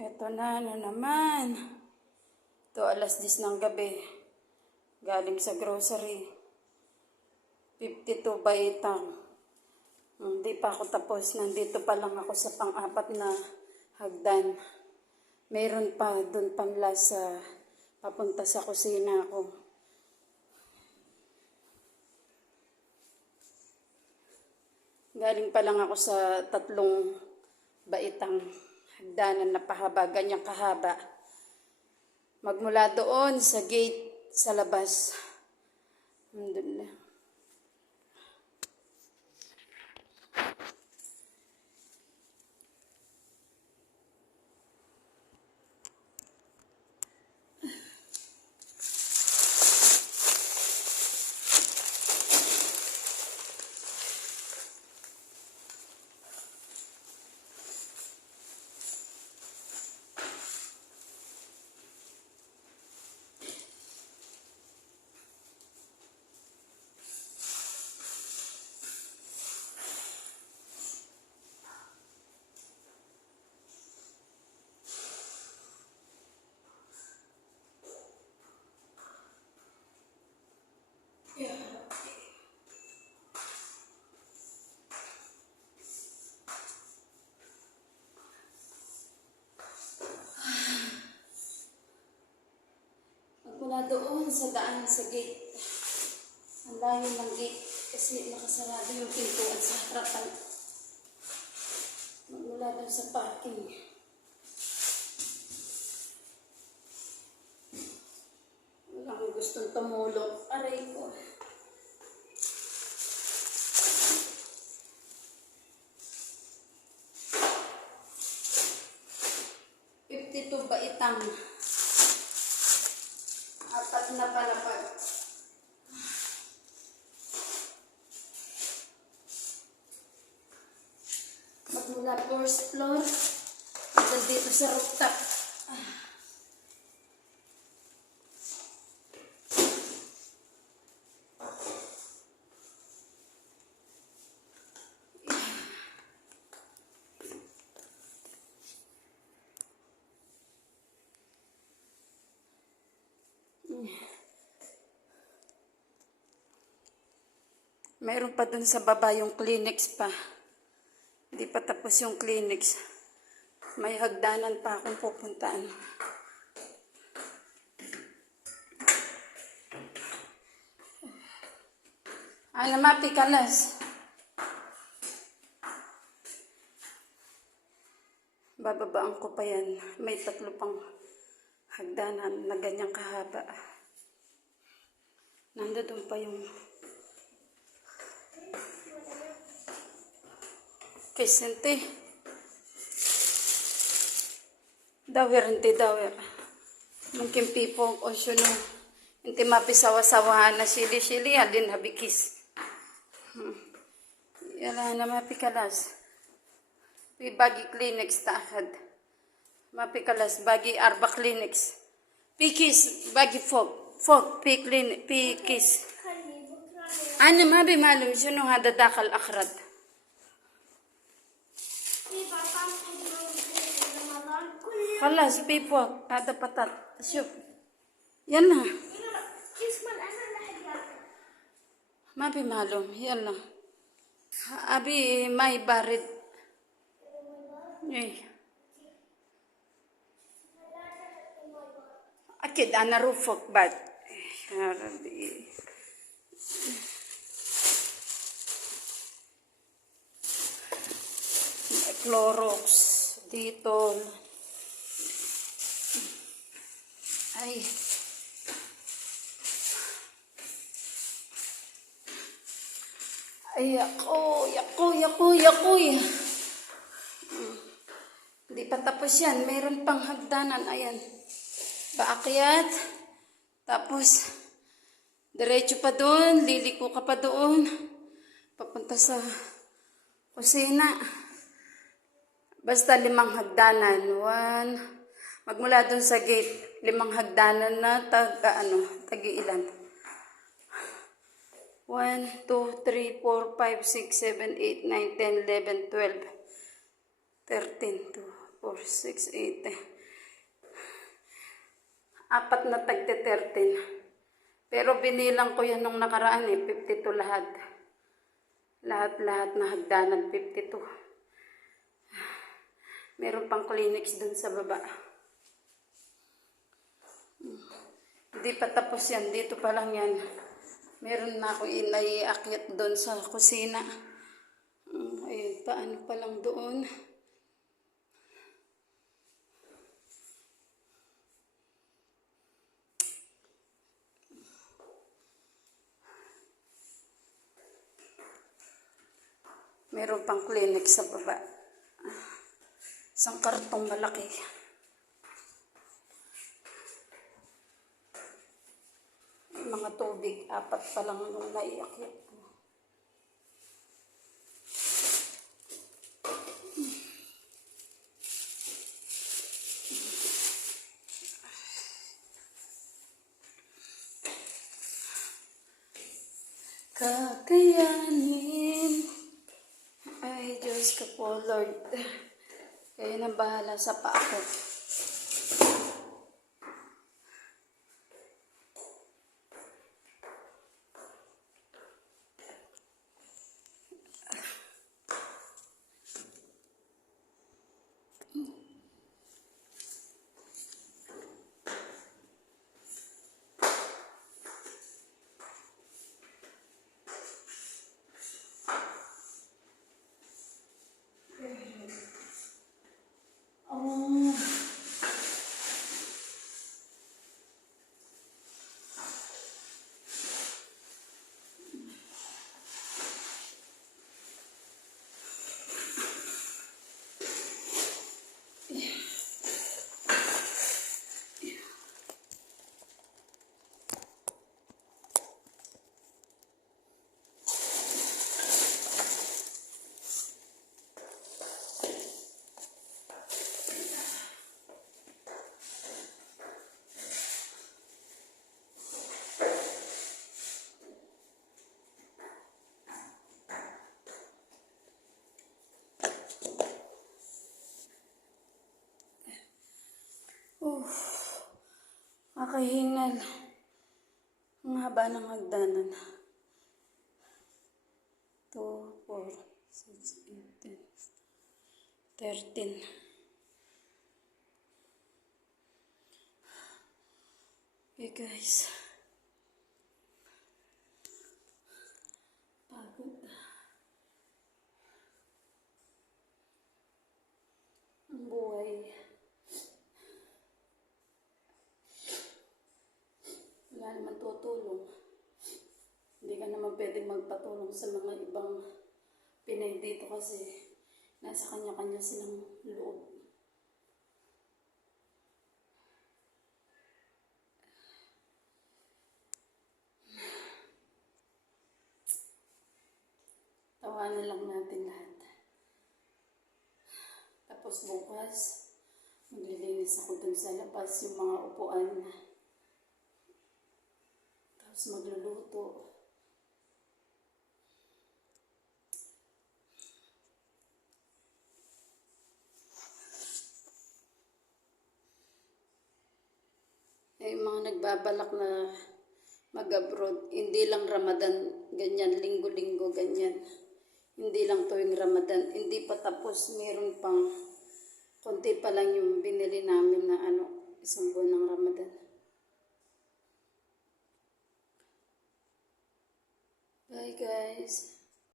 Eto na, na naman. Ito, alas 10 ng gabi. Galing sa grocery. 52 baitang. Hindi pa ako tapos. Nandito pa lang ako sa pang-apat na hagdan. Meron pa doon pang sa papunta sa kusina ko. Galing pa lang ako sa tatlong baitang hagdanan na pahaba, ganyang kahaba. Magmula doon sa gate sa labas. Alhamdulillah. Magmula doon sa daan sa gate. Ang layo ng gate kasi nakasarado yung pintuan sa harapan. Magmula doon sa parking. Walang gustong tumulog. Aray ko. Fifty-two baitang. Apat na palapag. Magmula first floor, hanggang dito sa rooftop. Mayroon pa dun sa baba yung clinics pa. Hindi pa tapos yung clinics. May hagdanan pa akong pupuntaan. Ano mapi kalas? Bababaan ko pa yan. May tatlo pang hagdanan na ganyang kahaba. Nandun pa yung Vicente. Dawer, hindi dawer. Mungkin pipo o syuno. Hindi mapisawa-sawahan na sili-sili, halin habikis. Hmm. Yala na mapikalas. Pi bagi clinics taahad. Mapikalas, bagi arba clinics. Pikis, bagi fog. فوق بيكلين بيكيس أنا ما بمعلم شنو هذا داخل أخرد خلاص بيبو هذا بطل. شوف. يلا. ما بمعلوم يلا. أبي ماي بارد إيه. أكيد أنا روفك بعد. يا ربي Clorox, Dettol. Ay. Ay, ako, yako, yako, yako. Hmm. Hindi pa tapos yan. Meron pang hagdanan. Ayan. Paakyat. tapos, diretso pa doon. Liliko ka pa doon. Papunta sa kusina. Basta limang hagdanan. One. Magmula doon sa gate, limang hagdanan na taga ano, tagi ilan. 1, 2, 3, 4, 5, 6, 7, 8, 9, 10, 11, 12, 13, 2, 4, 6, 8. Apat na tagte 13. Pero binilang ko yan nung nakaraan eh, 52 lahat. Lahat-lahat na hagdanan, 52. Meron pang clinics dun sa baba. Hindi pa tapos yan. Dito pa lang yan. Meron na ako inaiakyat doon sa kusina. Mm, Ayun, paano pa lang doon. Meron pang clinic sa baba. Isang kartong malaki. Mga tubig, apat pa lang nung naiakyat ko. Kakayanin. Diyos ko po, Lord. Kayo na bahala sa paa ko. Makahingal. Ang haba ng hagdanan. 2, 4, 6, 8, 10, 13. Okay guys. Wala naman tutulong. Hindi ka naman pwedeng magpatulong sa mga ibang Pinay dito kasi nasa kanya-kanya silang loob. Tawanan lang natin lahat. Tapos bukas, maglilinis ako dun sa labas yung mga upuan na tapos magluluto. Eh, mga nagbabalak na mag-abroad, hindi lang Ramadan, ganyan, linggo-linggo, ganyan. Hindi lang tuwing Ramadan, hindi pa tapos, meron pang konti pa lang yung binili namin na ano, isang buwan ng Ramadan. Bye guys.